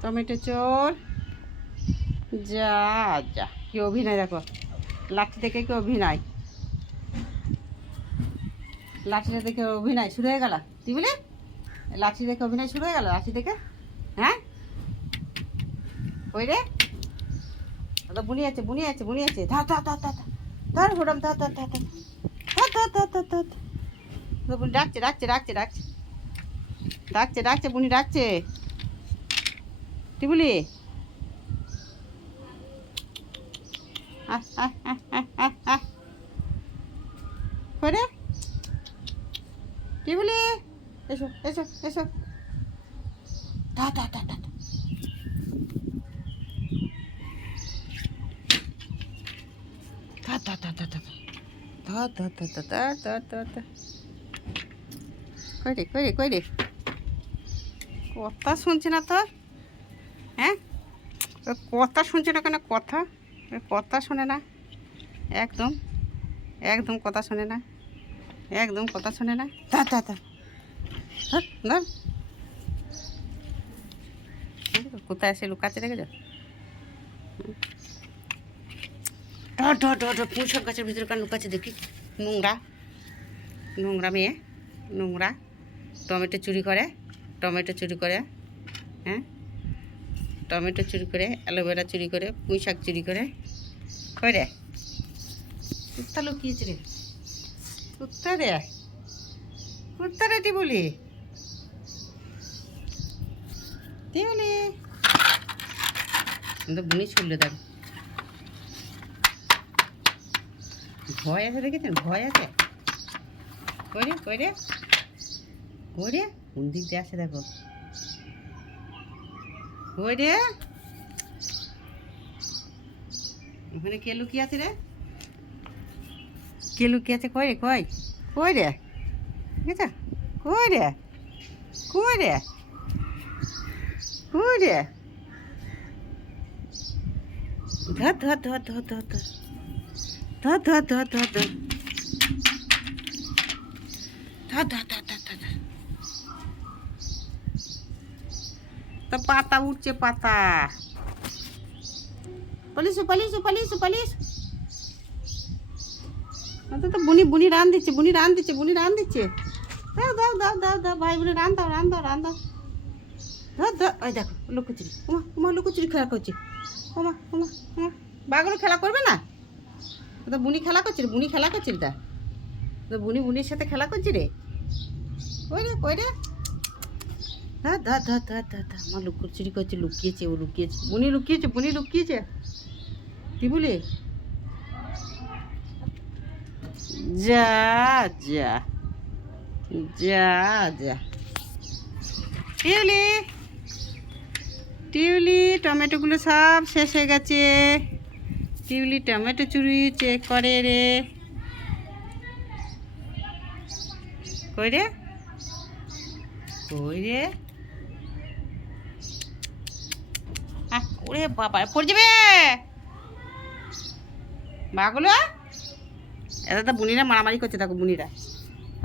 Tomato চোর। যা যা কি অভিনয় দেখো, লাঠি দেখে কি অভিনয়, লাঠিটা দেখে অভিনয় শুরু হয়ে গেল। তুই বলে লাঠি দেখে অভিনয় শুরু হয়ে গেল, লাঠি দেখে। হ্যাঁ ওই রে দাদা, বুনি আছে বুনি আছে বুনি আছে, ধর ধর ধর ধর ধর ঘোরাম, ধর ধর ধর ধর ধর ধর ধর ধর ধর। বুনি ডাকছে ডাকছে ডাকছে ডাকছে ডাকছে ডাকছে, বুনি ডাকছে। তুই বলি করে তুই বলি এসো এসো এসো, ধা ধা ধা ধা ধা ধা ধা ধা ধা ধা ধা ধা ধা ধা ধা ধা। কই রে কই রে কই রে, কথা শুনছে না তোর? হ্যাঁ কথা শুনছে না কেন? কথা কথা শোনে না, একদম একদম কথা শোনে না, একদম কথা শোনে না। ধর ধর ধর ধর, কোথায় এসে লুকাচ্ছে দেখেছ? ধর ধর ধর ধর, পুঁই শাক গাছের ভিতরে কান লুকাচ্ছে দেখি। নোংরা নোংরা মেয়ে, নোংরা। টমেটো চুরি করে, টমেটো চুরি করে, হ্যাঁ টমেটো চুরি করে, অ্যালোভেরা চুরি করে, পুঁই শাক চুরি করে। কই রে কুত্তা লুকিয়েছে রে, কুত্তা রে, কুত্তা রে টিবুলি, টিবুলি। কিন্তু বুনি ছুড়লে দেখ, ভয় আছে দেখেছেন, ভয় আছে। কই রে কই রে কই রে, কোন দিক দিয়ে আসে দেখো। কই রে, ওখানে কে লুকিয়ে আছে রে, কে লুকিয়ে আছে? কই রে কই কই রে, ঠিক আছে কই রে কই রে কই রে, ধর ধর ধর ধর ধর ধর ধর ধর ধর ধর ধর ধর ধর ধর ধর ধর ধর। তো পাতা উঠছে, পাতা। পালিস পালিস পালিস পালিস। তো বুনি বুনি রান দিচ্ছে, বুনি রান দিচ্ছে, বুনি রান দিচ্ছে। দাও দাও দাও দাও দাও, ভাই বুনি রান দাও রান দাও রান দাও। ধর ধর, ওই দেখো লুকোচুরি, ওমা ওমা লুকোচুরি খেলা করছে, ওমা ওমা ওমা। বাঘগুলো খেলা করবে না? তো বুনি খেলা করছে রে, বুনি খেলা করছে রে, তো বুনি বুনির সাথে খেলা করছে রে। কই রে কই রে, ধর ধর ধর ধর ধর ধর। আমার লুকোচুরি করছে, লুকিয়েছে, ও লুকিয়েছে, বুনি লুকিয়েছে, বুনি লুকিয়েছে। তুই বলি যা যা যা যা। টিউলি টিউলি, টমেটোগুলো সব শেষ হয়ে গেছে। টিউলি টমেটো চুরি চেক করে রে। কই রে কই রে, ওরে বাবা পড়ে যাবে বাগুলো। এটা তো বুনিরা মারামারি করছে, দেখো বুনিরা,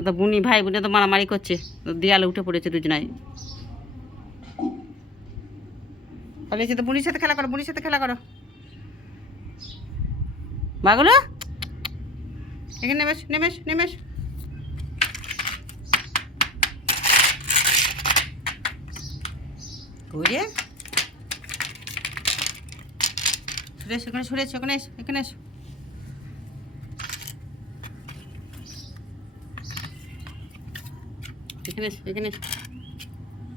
তো বুনি ভাই বুনি তো মারামারি করছে, দেয়ালে উঠে পড়েছে দুজনাই। পালিয়েছে তো, বুনির সাথে খেলা করো, বুনির সাথে খেলা করো। বাগুলো এখানে নেমেস নেমেস নেমেস। ঘুরে সরে এসো, এখানে সরে এসো, এখানে এসো, এখানে এসো। এখানে এসো, এখানে এসো,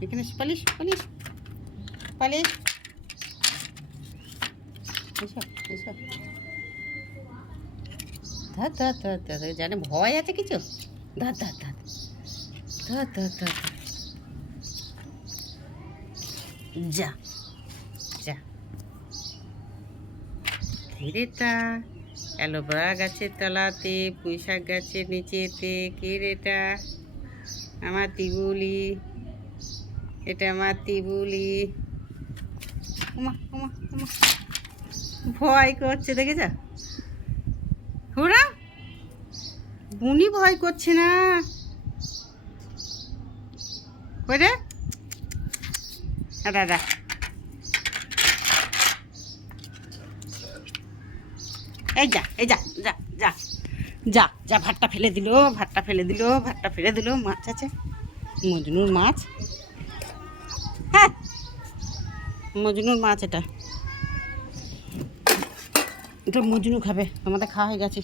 এখানে এসো, পালিস পালিস পালিস। এসো এসো, ধর ধর ধর ধর, জানে ভয় আছে কিছু। ধর ধর ধর ধর ধর ধর, যা যা। কিরেটা অ্যালোভেরা গাছের তলাতে, পুঁই শাক গাছের নিচেতে, কিরেটা আমার তিবুলি, এটা আমার তিবুলি। ওমা ওমা ওমা, ভয় করছে দেখেছ? ওরা বুনি ভয় করছে না। কই রে দাদা, এই যা এই যা যা যা যা যা ভাতটা ফেলে দিল, ভাতটা ফেলে দিল, ভাতটা ফেলে দিল। মাছ আছে, মজনুর মাছ। হ্যাঁ, মজনুর মাছ এটা, এটা মজনু খাবে, আমাদের খাওয়া হয়ে গেছে।